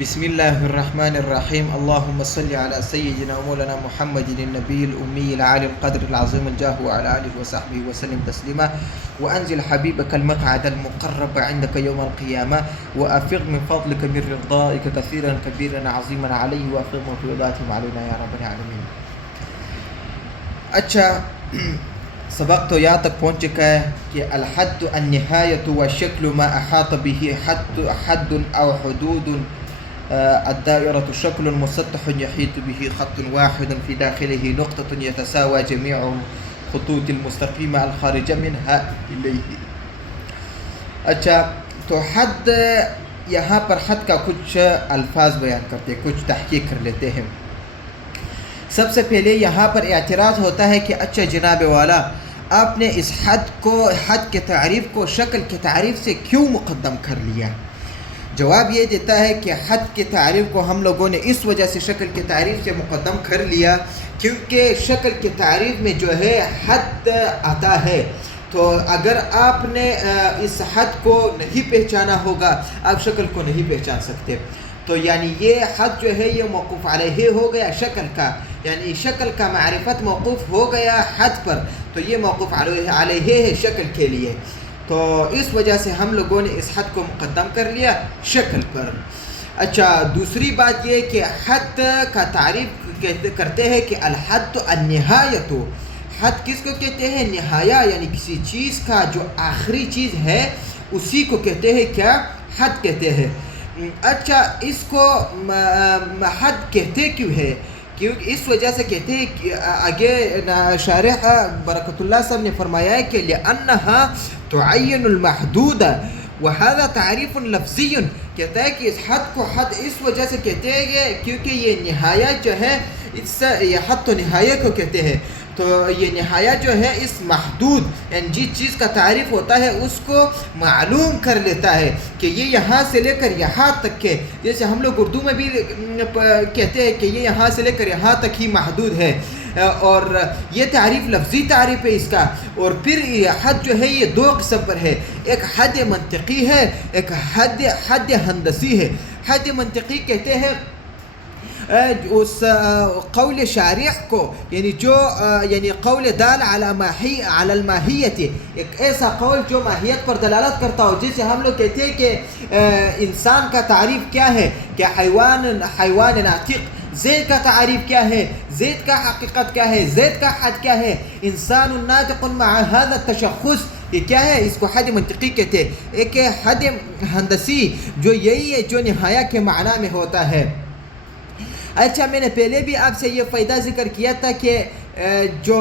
بسم الله الرحمن الرحيم. اللهم صل على سيدنا ومولانا محمد النبي الأمي العالي القدر العظيم الجاه وعلى آله وصحبه وسلم تسليما. وأنزل حبيبك المقعد المقرب عندك يوم القيامة، وأفض من فضلك من رضائك كثيرا كبيرا عظيما عليه، وأفض من فيضاتهم علينا يا رب العالمين. اچھا، سبق تو یہاں تک پہنچ چکا ہے کہ الحد النہایت والشکل ما احاط به حد او حدود الدائرة شكل مسطح يحيط به خط واحد في داخله نقطة يتساوى جميع خطوط المستقيمة الخارجة منها إليه. اچھا، تو حد، یہاں پر حد کا کچھ الفاظ بیان کرتے ہیں، کچھ تحقیق کر لیتے ہیں. سب سے پہلے یہاں پر اعتراض ہوتا ہے کہ اچھا جناب والا، آپ نے اس حد کے تعریف کو شکل کے تعریف سے کیوں مقدم کر لیا؟ جواب یہ دیتا ہے کہ حد کے تعریف کو ہم لوگوں نے اس وجہ سے شکل کے تعریف سے مقدم کر لیا کیونکہ شکل کے تعریف میں جو ہے حد آتا ہے. تو اگر آپ نے اس حد کو نہیں پہچانا ہوگا، آپ شکل کو نہیں پہچان سکتے. تو یعنی یہ حد جو ہے یہ موقوف علیہ ہو گیا شکل کا، یعنی شکل کا معرفت موقوف ہو گیا حد پر، تو یہ موقوف علیہ ہے شکل کے لیے. تو اس وجہ سے ہم لوگوں نے اس حد کو مقدم کر لیا شکل پر. اچھا، دوسری بات یہ کہ حد کا تعریف کرتے ہیں کہ الحد النہایت. حد کس کو کہتے ہیں؟ نہایہ، یعنی کسی چیز کا جو آخری چیز ہے اسی کو کہتے ہیں کیا؟ حد کہتے ہیں. اچھا، اس کو حد کہتے کیوں ہے؟ کیونکہ اس وجہ سے کہتے ہیں کہ آگے شارح برکت اللہ صاحب نے فرمایا ہے کہ لأنها تعین المحدود وهذا تعریف لفظی. کہتا ہے کہ اس حد کو حد اس وجہ سے کہتے ہیں کیونکہ یہ نہایت جو ہے، یہ حد تو نہایت کو کہتے ہیں. تو یہ نہایت جو ہے اس محدود، یعنی جس چیز کا تعریف ہوتا ہے اس کو معلوم کر لیتا ہے کہ یہ یہاں سے لے کر یہاں تک کے، جیسے ہم لوگ اردو میں بھی کہتے ہیں کہ یہ یہاں سے لے کر یہاں تک ہی محدود ہے. اور یہ تعریف لفظی تعریف ہے اس کا. اور پھر یہ حد جو ہے یہ دو قسم پر ہے، ایک حد منطقی ہے، ایک حد ہندسی ہے. حد منطقی کہتے ہیں اس قول شارح کو، یعنی جو یعنی قول دال علی الماہیت، ایک ایسا قول جو ماہیت پر دلالت کرتا ہو. جسے ہم لوگ کہتے ہیں کہ انسان کا تعریف کیا ہے، کہ حیوان ناطق. زید کا تعریف کیا ہے، زید کا حقیقت کیا ہے، زید کا حد کیا ہے. انسان ناطق مع هذا التشخص، یہ کیا ہے؟ اس کو حد منطقی کہتے ہیں. ایک حد ہندسی جو یہی ہے جو نہایہ کے معنی میں ہوتا ہے. اچھا، میں نے پہلے بھی آپ سے یہ فائدہ ذکر کیا تھا کہ جو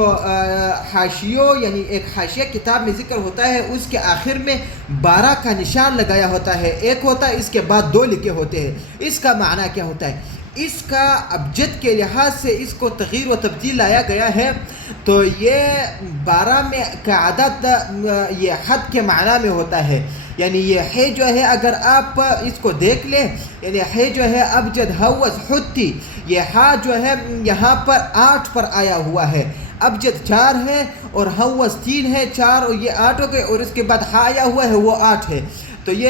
حاشیوں، یعنی ایک حاشیہ کتاب میں ذکر ہوتا ہے اس کے آخر میں 12 کا نشان لگایا ہوتا ہے، ایک ہوتا ہے اس کے بعد 2 لکھے ہوتے ہیں. اس کا معنی کیا ہوتا ہے؟ اس کا ابجد کے لحاظ سے اس کو تغییر و تبدیل لایا گیا ہے. تو یہ 12 میں کا عدد یہ حد کے معنی میں ہوتا ہے. یعنی یہ ہے جو ہے، اگر آپ اس کو دیکھ لیں، یعنی ہے جو ہے ابجد حوض حتی، یہ ہا جو ہے یہاں پر 8 پر آیا ہوا ہے. ابجد 4 ہے اور حوض 3 ہے، 4 اور یہ 8 ہو گئے، اور اس کے بعد ہا آیا ہوا ہے وہ 8 ہے، تو یہ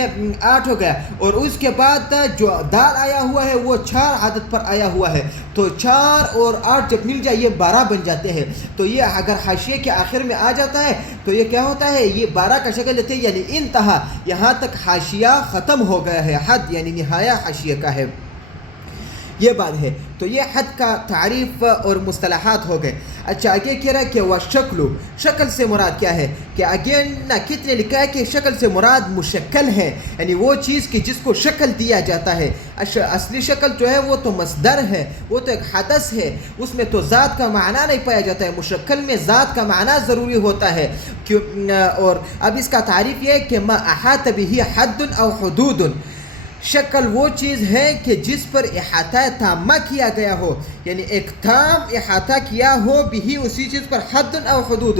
8 ہو گیا. اور اس کے بعد جو دال آیا ہوا ہے وہ 4 عدد پر آیا ہوا ہے. تو 4 اور 8 جب مل جائے یہ 12 بن جاتے ہیں. تو یہ اگر حاشیے کے آخر میں آ جاتا ہے تو یہ کیا ہوتا ہے؟ یہ 12 کا شکل لیتے ہیں، یعنی انتہا، یہاں تک حاشیہ ختم ہو گیا ہے. حد یعنی نہایہ حاشیے کا ہے، یہ بات ہے. تو یہ حد کا تعریف اور مصطلحات ہو گئے. اچھا، آگے کہہ رہا ہے کہ وشکل، شکل سے مراد کیا ہے؟ کہ آگے کتنے لکھا ہے کہ شکل سے مراد مشکل ہے، یعنی وہ چیز کی جس کو شکل دیا جاتا ہے. اصلی شکل جو ہے وہ تو مصدر ہے، وہ تو ایک حدث ہے، اس میں تو ذات کا معنی نہیں پایا جاتا ہے. مشکل میں ذات کا معنی ضروری ہوتا ہے. اور اب اس کا تعریف یہ ہے کہ ما احاط به حد او حدود. شکل وہ چیز ہے کہ جس پر احاطہ تامہ کیا گیا ہو، یعنی ایک تام احاطہ کیا ہو بھی اسی چیز پر حد او حدود،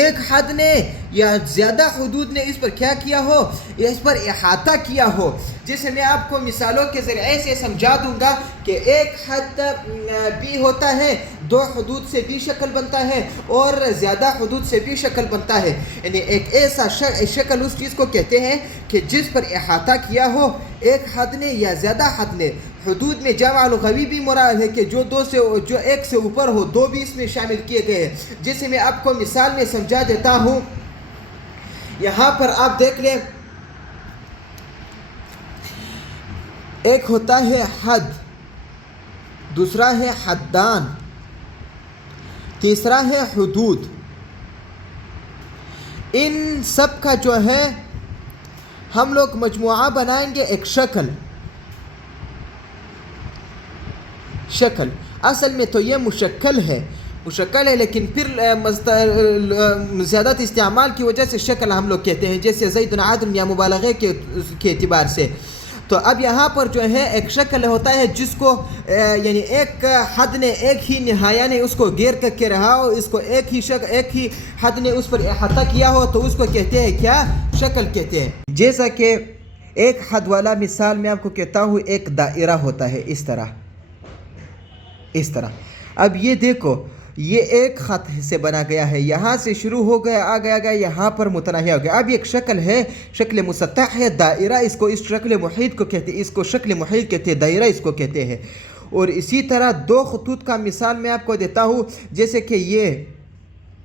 ایک حد نے یا زیادہ حدود نے اس پر کیا کیا ہو، اس پر احاطہ کیا ہو. جیسے میں آپ کو مثالوں کے ذریعے سے سمجھا دوں گا کہ ایک حد بھی ہوتا ہے، 2 حدود سے بھی شکل بنتا ہے، اور زیادہ حدود سے بھی شکل بنتا ہے. یعنی ایک ایسا شکل اس چیز کو کہتے ہیں کہ جس پر احاطہ کیا ہو ایک حد نے یا زیادہ حد نے. حدود میں جامع لغوی بھی مراد ہے کہ جو ایک سے اوپر ہو، دو بھی اس میں شامل کیے گئے ہیں. جسے میں آپ کو مثال میں سمجھا دیتا ہوں. یہاں پر آپ دیکھ لیں، ایک ہوتا ہے حد، دوسرا ہے حدان، تیسرا ہے حدود. ان سب کا جو ہے ہم لوگ مجموعہ بنائیں گے ایک شکل. اصل میں تو یہ مشکل ہے، لیکن پھر زیادہ استعمال کی وجہ سے شکل ہم لوگ کہتے ہیں، جیسے زید عادل یا مبالغے کے اعتبار سے. تو اب یہاں پر جو ہے ایک شکل ہوتا ہے جس کو یعنی ایک حد نے، ایک ہی نہایہ نے اس کو گھیر کر کے رہا ہو، اس کو ایک ہی حد نے اس پر احاطہ کیا ہو، تو اس کو کہتے ہیں کیا؟ شکل کہتے ہیں. جیسا کہ ایک حد والا مثال میں آپ کو کہتا ہوں، ایک دائرہ ہوتا ہے اس طرح. اب یہ دیکھو، یہ ایک خط سے بنا گیا ہے، یہاں سے شروع ہو گیا، آ گیا یہاں پر متناہی ہو گیا. اب ایک شکل ہے، شکل مسطح ہے، دائرہ اس کو، اس شکل محیط کو کہتے ہیں، اس کو شکل محیط کہتے ہیں، دائرہ اس کو کہتے ہیں. اور اسی طرح دو خطوط کا مثال میں آپ کو دیتا ہوں، جیسے کہ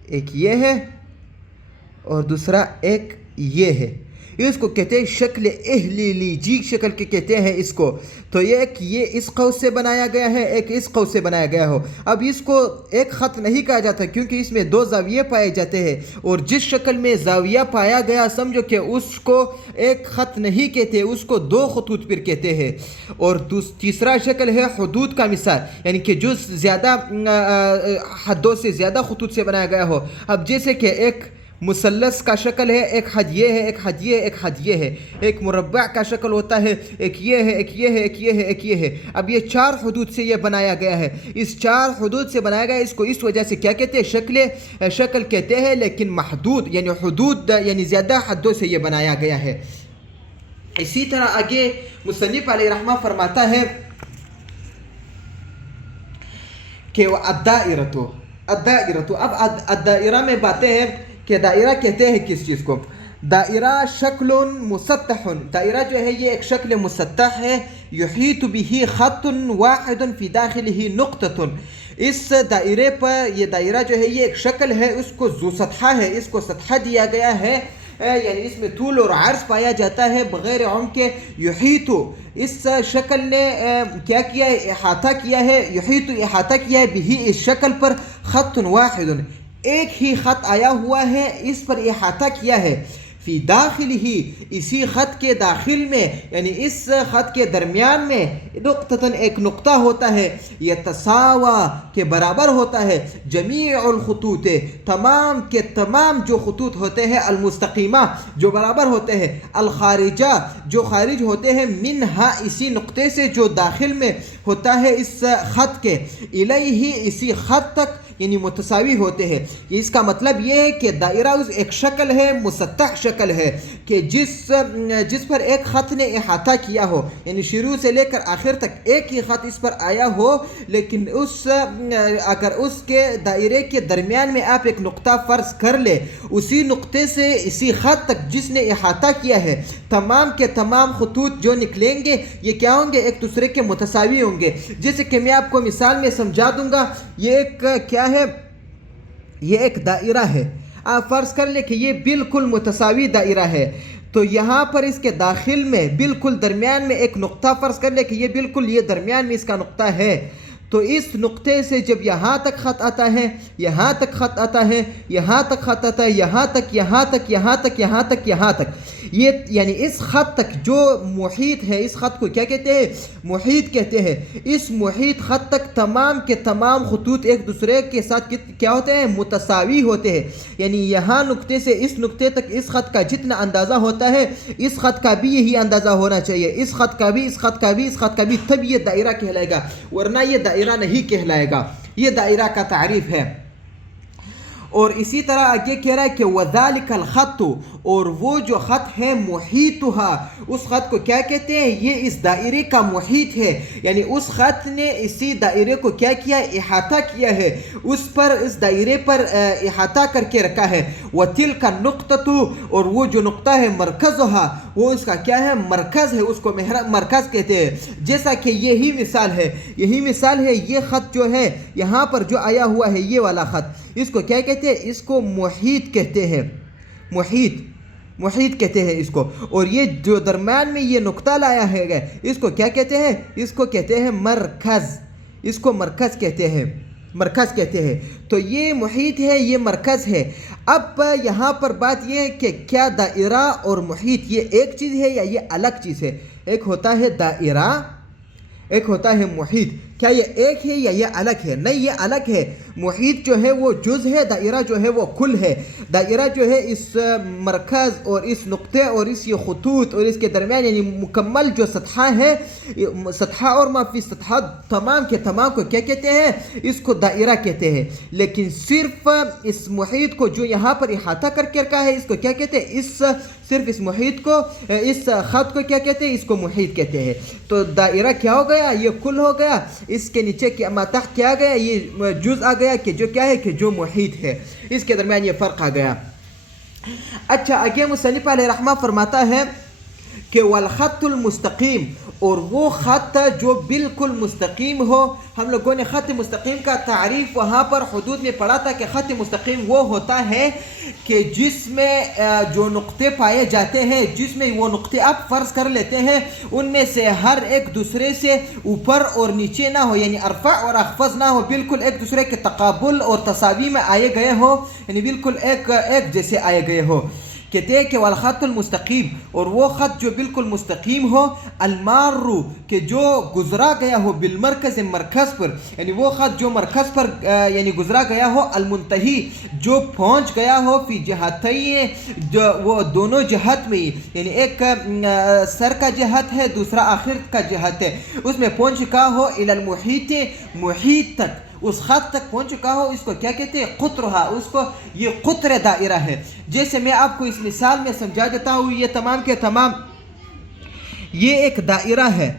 ایک یہ ہے اور دوسرا ایک یہ ہے. اس کو کہتے ہیں شکل اہلیلیجی شکل کے کہتے ہیں اس کو. تو یہ اس قوس سے بنایا گیا ہے، ایک اس قوس سے بنایا گیا ہو. اب اس کو ایک خط نہیں کہا جاتا کیونکہ اس میں دو زاویے پائے جاتے ہیں، اور جس شکل میں زاویہ پایا گیا سمجھو کہ اس کو ایک خط نہیں کہتے، اس کو دو خطوط پر کہتے ہیں. اور تیسرا شکل ہے حدود کا مثال، یعنی کہ جو زیادہ حدوں سے زیادہ خطوط سے بنایا گیا ہو. اب جیسے کہ ایک مثلث کا شکل ہے، ایک حد یہ ہے، ایک حد یہ ہے، ایک حد یہ ہے. ایک مربع کا شکل ہوتا ہے، ایک یہ ہے، ایک یہ ہے، ایک یہ ہے، ایک یہ ہے. اب یہ چار حدود سے یہ بنایا گیا ہے. اس چار حدود سے بنایا گیا، اس کو اس وجہ سے کیا کہتے ہیں؟ شکل کہتے ہیں، لیکن محدود یعنی حدود یعنی زیادہ حدوں سے یہ بنایا گیا ہے. اسی طرح آگے مصنف علیہ رحمہ فرماتا ہے کہ الدائرۃ. اب الدائرہ میں باتیں ہیں کہ دائرہ کہتے ہیں کس چیز کو؟ دائرہ شکل مسطح. دائرہ جو ہے یہ ایک شکل مسطح ہے، یحیط به خط واحد فی داخلہ نقطۃ. اس دائرے پر، یہ دائرہ جو ہے یہ ایک شکل ہے، اس کو ذو سطح ہے، اس کو سطح دیا گیا ہے، یعنی اس میں طول اور عرض پایا جاتا ہے بغیر عمق کے. یحیط، اس شکل نے کیا کیا ہے؟ احاطہ کیا ہے. یحیط احاطہ کیا ہے بھی اس شکل پر خط واحد، ایک ہی خط آیا ہوا ہے، اس پر احاطہ کیا ہے. فی داخل ہی، اسی خط کے داخل میں، یعنی اس خط کے درمیان میں نقطۃ ایک نقطہ ہوتا ہے. یتساوا کے برابر ہوتا ہے. جمیع الخطوط، تمام کے تمام جو خطوط ہوتے ہیں، المستقیمہ جو برابر ہوتے ہیں، الخارجہ جو خارج ہوتے ہیں، منہا اسی نقطے سے جو داخل میں ہوتا ہے اس خط کے، الیہ اسی خط تک یعنی متساوی ہوتے ہیں. اس کا مطلب یہ ہے کہ دائرہ ایک شکل ہے، مسطح شکل ہے، کہ جس پر ایک خط نے احاطہ کیا ہو، یعنی شروع سے لے کر آخر تک ایک ہی خط اس پر آیا ہو، لیکن اگر اس کے دائرے کے درمیان میں آپ ایک نقطہ فرض کر لے، اسی نقطے سے اسی خط تک جس نے احاطہ کیا ہے، تمام کے تمام خطوط جو نکلیں گے یہ کیا ہوں گے؟ ایک دوسرے کے متساوی ہوں گے. جیسے کہ میں آپ کو مثال میں سمجھا دوں گا. یہ ایک کیا ہے؟ یہ ایک دائرہ ہے. آپ فرض کر لیں کہ یہ بالکل متساوی دائرہ ہے. تو یہاں پر اس کے داخل میں بالکل درمیان میں ایک نقطہ فرض کر لیں کہ یہ بالکل یہ درمیان میں اس کا نقطہ ہے. تو اس نقطے سے جب یہاں تک خط آتا ہے، یہاں تک خط آتا ہے، یہاں تک خط آتا ہے، یہاں تک، یہاں تک، یہاں تک، یہاں تک، یہاں تک، یہ یعنی اس خط تک جو محیط ہے، اس خط کو کیا کہتے ہیں؟ محیط کہتے ہیں. اس محیط خط تک تمام کے تمام خطوط ایک دوسرے کے ساتھ کیا ہوتے ہیں؟ متساوی ہوتے ہیں. یعنی یہاں نقطے سے اس نقطے تک اس خط کا جتنا اندازہ ہوتا ہے، اس خط کا بھی یہی اندازہ ہونا چاہیے، اس خط کا بھی، اس خط کا بھی، اس خط کا بھی، تب یہ دائرہ کہلائے گا، ورنہ یہ دائرہ نہیں کہلائے گا. یہ دائرہ کا تعریف ہے. اور اسی طرح آگے کہہ رہا ہے کہ وَذَلِكَ الْخَطُّ، اور وہ جو خط ہے محیطها، اس خط کو کیا کہتے ہیں؟ یہ اس دائرے کا محیط ہے. یعنی اس خط نے اسی دائرے کو کیا کیا؟ احاطہ کیا ہے، اس دائرے پر احاطہ کر کے رکھا ہے. وَتِلْكَ النُّقْطَةُ، اور وہ جو نقطہ ہے مرکزها، وہ اس کا کیا ہے؟ مرکز ہے، اس کو مرکز کہتے ہیں. جیسا کہ یہی مثال ہے یہ خط جو ہے یہاں پر جو آیا ہوا ہے یہ والا خط، اس کو کیا کہتے ہیں؟ اس کو محیط کہتے ہیں. محیط کہتے ہیں اس کو. اور یہ جو درمیان میں یہ نقطہ لایا ہے اس کو کیا کہتے ہیں؟ اس کو کہتے ہیں مرکز. اس کو مرکز کہتے ہیں. تو یہ محیط ہے، یہ مرکز ہے. اب یہاں پر بات یہ ہے کہ کیا دائرہ اور محیط یہ ایک چیز ہے یا یہ الگ چیز ہے؟ ایک ہوتا ہے دائرہ، ایک ہوتا ہے محیط. کیا یہ ایک ہے یا یہ الگ ہے؟ نہیں، یہ الگ ہے. محیط جو ہے وہ جز ہے، دائرہ جو ہے وہ کل ہے. دائرہ جو ہے اس مرکز اور اس نقطے اور اس یہ خطوط اور اس کے درمیان یعنی مکمل جو سطح ہے، سطح اور ما فی سطح تمام کے تمام کو کیا کہتے ہیں؟ اس کو دائرہ کہتے ہیں. لیکن صرف اس محیط کو جو یہاں پر احاطہ کر کے رکھا ہے اس کو کیا کہتے ہیں؟ صرف اس محیط کو، اس خط کو کیا کہتے ہیں؟ اس کو محیط کہتے ہیں. تو دائرہ کیا ہو گیا؟ یہ کل ہو گیا. اس کے نیچے کیا تحت کیا گیا؟ یہ جز آ گیا کہ جو کیا ہے کہ جو محیط ہے. اس کے درمیان یہ فرق آ گیا. اچھا، آگے مصنف علیہ رحمہ فرماتا ہے کہ والخط المستقیم، اور وہ خط جو بالکل مستقیم ہو. ہم لوگوں نے خط مستقیم کا تعریف وہاں پر حدود میں پڑھا تھا کہ خط مستقیم وہ ہوتا ہے کہ جس میں جو نقطے پائے جاتے ہیں، جس میں وہ نقطے آپ فرض کر لیتے ہیں ان میں سے ہر ایک دوسرے سے اوپر اور نیچے نہ ہو، یعنی ارفع اور اخفض نہ ہو، بالکل ایک دوسرے کے تقابل اور تساوی میں آئے گئے ہو، یعنی بالکل ایک جیسے آئے گئے ہو. کہتے ہیں کہ والخط المستقیم، اور وہ خط جو بالکل مستقیم ہو، المارو کہ جو گزرا گیا ہو، بالمرکز مرکز پر، یعنی وہ خط جو مرکز پر یعنی گزرا گیا ہو، المنتہی جو پہنچ گیا ہو، فی جہتین جو وہ دونوں جہت میں، یعنی ایک سر کا جہت ہے، دوسرا آخر کا جہت ہے، اس میں پہنچ چکا ہو، الی المحیط محیط تک، اس خط تک پہنچ چکا ہو، اس کو کیا کہتے ہیں؟ قطرہا. اس کو یہ قطر دائرہ ہے. جیسے میں آپ کو اس مثال میں سمجھا دیتا ہوں، یہ تمام کے تمام یہ ایک دائرہ ہے،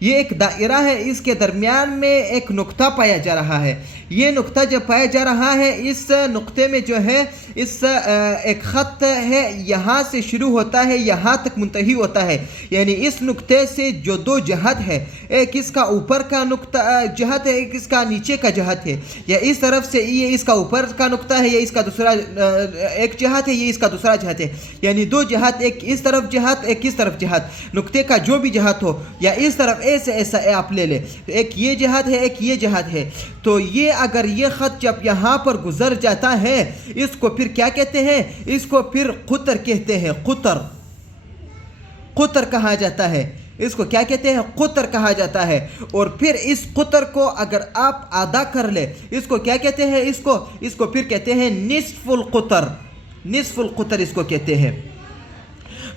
یہ ایک دائرہ ہے. اس کے درمیان میں ایک نقطہ پایا جا رہا ہے. یہ نقطہ جب پایا جا رہا ہے، اس نقطے میں جو ہے اس ایک خط ہے، یہاں سے شروع ہوتا ہے، یہاں تک منتہی ہوتا ہے. یعنی اس نقطے سے جو دو جہت ہے، ایک اس کا اوپر کا نقطہ جہت ہے، ایک اس کا نیچے کا جہت ہے، یا اس طرف سے یہ اس کا اوپر کا نقطہ ہے، یا اس کا دوسرا ایک جہت ہے، یہ اس کا دوسرا جہت ہے. یعنی دو جہت، ایک اس طرف جہت، ایک اس طرف جہت. نقطے کا جو بھی جہت ہو، یا اس طرف ایسا آپ لے لیں، ایک یہ جہت ہے، ایک یہ جہت ہے. تو یہ اگر یہ خط جب یہاں پر گزر جاتا ہے، اس کو پھر کیا کہتے ہیں؟ اس کو پھر قطر کہتے ہیں. قطر کہا جاتا ہے. اس کو کیا کہتے ہیں؟ قطر کہا جاتا ہے. اور پھر اس قطر کو اگر آپ آدھا کر لیں، اس کو کیا کہتے ہیں؟ اس کو پھر کہتے ہیں نصف القطر. نصف القطر اس کو کہتے ہیں.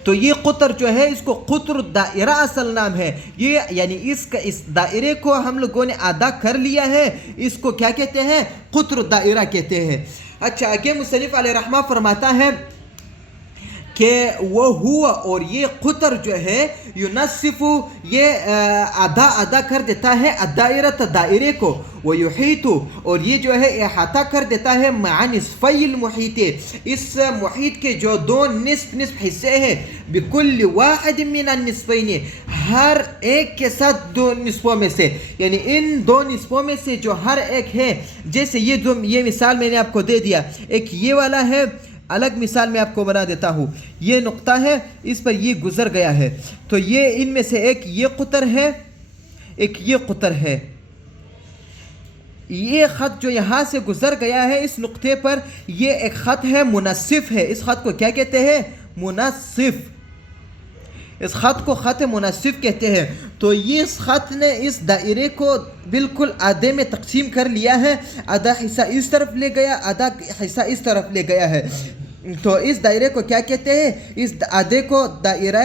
تو یہ قطر جو ہے، اس کو قطر دائرہ اصل نام ہے. یہ یعنی اس دائرے کو ہم لوگوں نے آدھا کر لیا ہے، اس کو کیا کہتے ہیں؟ قطر دائرہ کہتے ہیں. اچھا، آگے مصنف علیہ رحمہ فرماتا ہے کہ وہ ہوا، اور یہ قطر جو ہے یونصف، یہ آدھا کر دیتا ہے الدائرۃ دائرے کو، ویحیط، اور یہ جو ہے احاطہ کر دیتا ہے مع نصفی المحیط، اس محیط کے جو دو نصف حصے ہیں، بکل واحد من النصفین، ہر ایک کے ساتھ دو نصفوں میں سے، یعنی ان دو نصفوں میں سے جو ہر ایک ہے. جیسے یہ مثال میں نے آپ کو دے دیا، ایک یہ والا ہے، الگ مثال میں آپ کو بنا دیتا ہوں. یہ نقطہ ہے، اس پر یہ گزر گیا ہے، تو یہ ان میں سے ایک یہ قطر ہے، ایک یہ قطر ہے. یہ خط جو یہاں سے گزر گیا ہے اس نقطے پر، یہ ایک خط ہے، منصف ہے. اس خط کو کیا کہتے ہیں؟ منصف. اس خط کو خط منصف کہتے ہیں. تو یہ اس خط نے اس دائرے کو بالکل آدھے میں تقسیم کر لیا ہے. آدھا حصہ اس طرف لے گیا، آدھا حصہ اس طرف لے گیا ہے. تو اس دائرے کو کیا کہتے ہیں؟ اس آدھے کو دائرہ،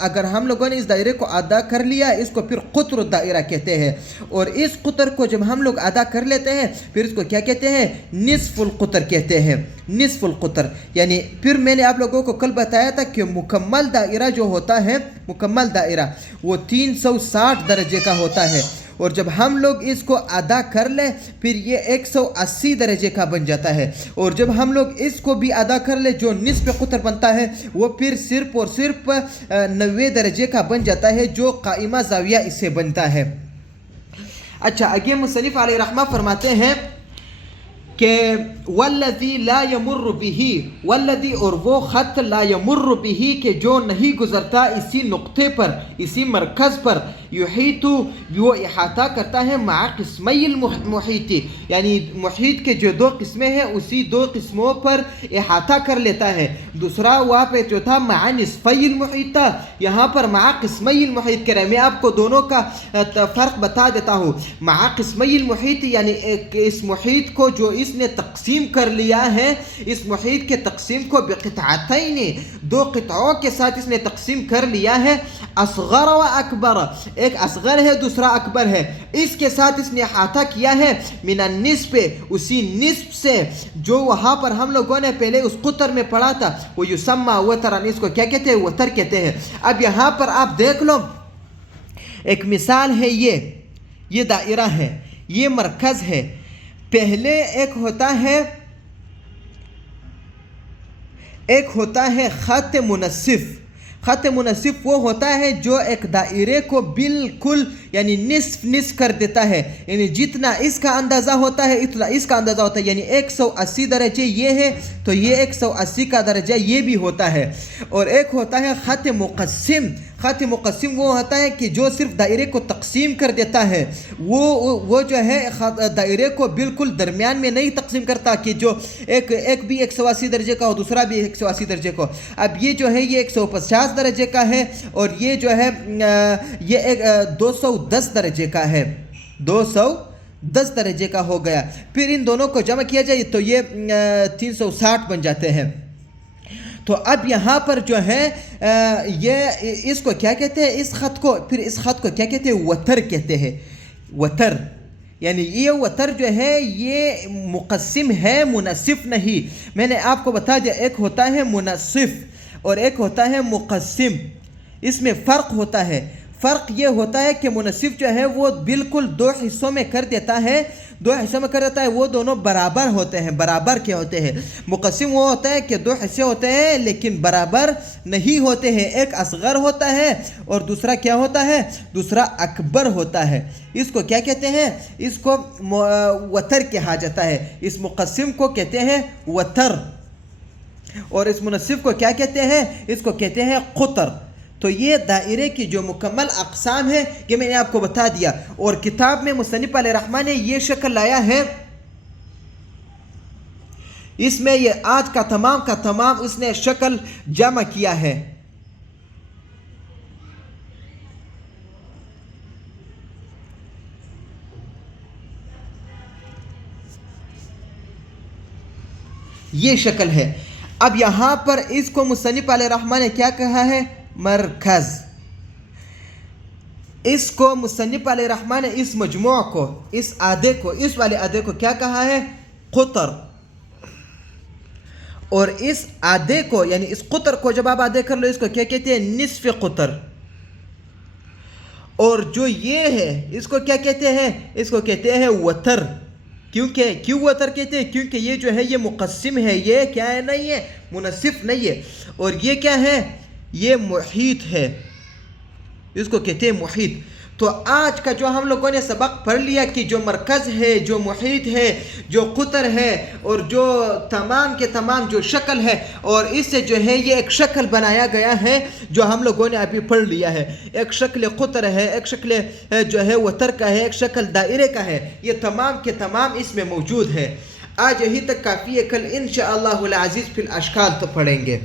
اگر ہم لوگوں نے اس دائرے کو آدھا کر لیا، اس کو پھر قطر دائرہ کہتے ہیں. اور اس قطر کو جب ہم لوگ آدھا کر لیتے ہیں، پھر اس کو کیا کہتے ہیں؟ نصف القطر کہتے ہیں. نصف القطر. یعنی پھر میں نے آپ لوگوں کو کل بتایا تھا کہ مکمل دائرہ جو ہوتا ہے، مکمل دائرہ وہ 360 درجے کا ہوتا ہے. اور جب ہم لوگ اس کو ادا کر لیں پھر یہ 180 درجے کا بن جاتا ہے، اور جب ہم لوگ اس کو بھی ادا کر لیں جو نصف قطر بنتا ہے وہ پھر صرف اور صرف 90 درجے کا بن جاتا ہے، جو قائمہ زاویہ اس سے بنتا ہے۔ اچھا، آگے مصنف علیہ رحمہ فرماتے ہیں کہ والذی لا یمر به، والذی اور وہ خط لا یمر به کہ جو نہیں گزرتا اسی نقطے پر، اسی مرکز پر، یحیط وہ احاطہ کرتا ہے مع قسمی المحیط، یعنی محیط کے جو دو قسمیں ہیں اسی دو قسموں پر احاطہ کر لیتا ہے۔ دوسرا وہاں پہ جو تھا مع نصفی المحیط، یہاں پر مع قسمی المحیط کہہ رہے ہیں۔ میں آپ کو دونوں کا فرق بتا دیتا ہوں۔ مع قسمی المحیط یعنی اس محیط کو جو اس نے تقسیم کر لیا ہے، اس محیط کے تقسیم کو بقطعتین، دو قطعوں کے ساتھ اس نے تقسیم کر لیا ہے، اصغر و اکبر، ایک اصغر ہے دوسرا اکبر ہے، اس کے ساتھ اس نے احاطہ کیا ہے من النصف، اسی نصف سے جو وہاں پر ہم لوگوں نے پہلے اس قطر میں پڑھا تھا، وہ یسمى وترا، اس کو کیا کہتے ہیں؟ وتر کہتے ہیں۔ اب یہاں پر آپ دیکھ لو، ایک مثال ہے، یہ دائرہ ہے، یہ مرکز ہے۔ پہلے ایک ہوتا ہے خط منصف۔ خط منصف وہ ہوتا ہے جو ایک دائرے کو بالکل یعنی نصف کر دیتا ہے، یعنی جتنا اس کا اندازہ ہوتا ہے اتنا اس کا اندازہ ہوتا ہے، یعنی 180 درجے یہ ہے تو یہ 180 کا درجہ یہ بھی ہوتا ہے۔ اور ایک ہوتا ہے خط مقسم۔ خط مقسم وہ ہوتا ہے کہ جو صرف دائرے کو تقسیم کر دیتا ہے، وہ جو ہے دائرے کو بالکل درمیان میں نہیں تقسیم کرتا کہ جو ایک بھی 180 درجے کا ہو دوسرا بھی 180 درجے کا ہو۔ اب یہ جو ہے یہ 150 درجے کا ہے، اور یہ جو ہے یہ 210 درجے کا ہے، 210 درجے کا ہو گیا۔ پھر ان دونوں کو جمع کیا جائے تو یہ 360 بن جاتے ہیں۔ تو اب یہاں پر جو ہے یہ اس کو کیا کہتے ہیں؟ اس خط کو کیا کہتے ہیں؟ وتر کہتے ہیں۔ وتر یعنی یہ وتر جو ہے یہ مقسم ہے، منصف نہیں۔ میں نے آپ کو بتا دیا، ایک ہوتا ہے منصف اور ایک ہوتا ہے مقسم، اس میں فرق ہوتا ہے۔ فرق یہ ہوتا ہے کہ منصف جو ہے وہ بالکل دو حصوں میں کر دیتا ہے، وہ دونوں برابر ہوتے ہیں، برابر کے ہوتے ہیں۔ مقسم وہ ہوتا ہے کہ دو حصے ہوتے ہیں لیکن برابر نہیں ہوتے ہیں، ایک اصغر ہوتا ہے اور دوسرا کیا ہوتا ہے؟ دوسرا اکبر ہوتا ہے۔ اس کو کیا کہتے ہیں؟ اس کو وتر کہا جاتا ہے۔ اس مقسم کو کہتے ہیں وتر، اور اس منصف کو کیا کہتے ہیں؟ اس کو کہتے ہیں قطر۔ تو یہ دائرے کی جو مکمل اقسام ہے یہ میں نے آپ کو بتا دیا، اور کتاب میں مصنف علیہ رحمہ نے یہ شکل لایا ہے، اس میں یہ آج کا تمام اس نے شکل جمع کیا ہے۔ یہ شکل ہے۔ اب یہاں پر اس کو مصنف علیہ رحمہ نے کیا کہا ہے؟ مرکز۔ اس کو مصنف علیہ رحمہ نے اس مجموع کو، اس والے آدھے کو کیا کہا ہے؟ قطر۔ اور اس آدھے کو یعنی اس قطر کو جب آپ آدھے کر لو اس کو کیا کہتے ہیں؟ نصف قطر۔ اور جو یہ ہے اس کو کیا کہتے ہیں؟ اس کو کہتے ہیں وتر۔ کیوں وتر کہتے ہیں؟ کیونکہ یہ جو ہے یہ مقسم ہے، یہ کیا ہے؟ نہیں ہے، منصف نہیں ہے۔ اور یہ کیا ہے؟ یہ محیط ہے، اس کو کہتے ہیں محیط۔ تو آج کا جو ہم لوگوں نے سبق پڑھ لیا کہ جو مرکز ہے، جو محیط ہے، جو قطر ہے، اور جو تمام کے تمام جو شکل ہے، اور اس سے جو ہے یہ ایک شکل بنایا گیا ہے جو ہم لوگوں نے ابھی پڑھ لیا ہے۔ ایک شکل قطر ہے، ایک شکل جو ہے وتر کا ہے، ایک شکل دائرے کا ہے، یہ تمام کے تمام اس میں موجود ہے۔ آج یہی تک کافی ہے، کل انشاءاللہ العزیز فی الاشکال تو پڑھیں گے۔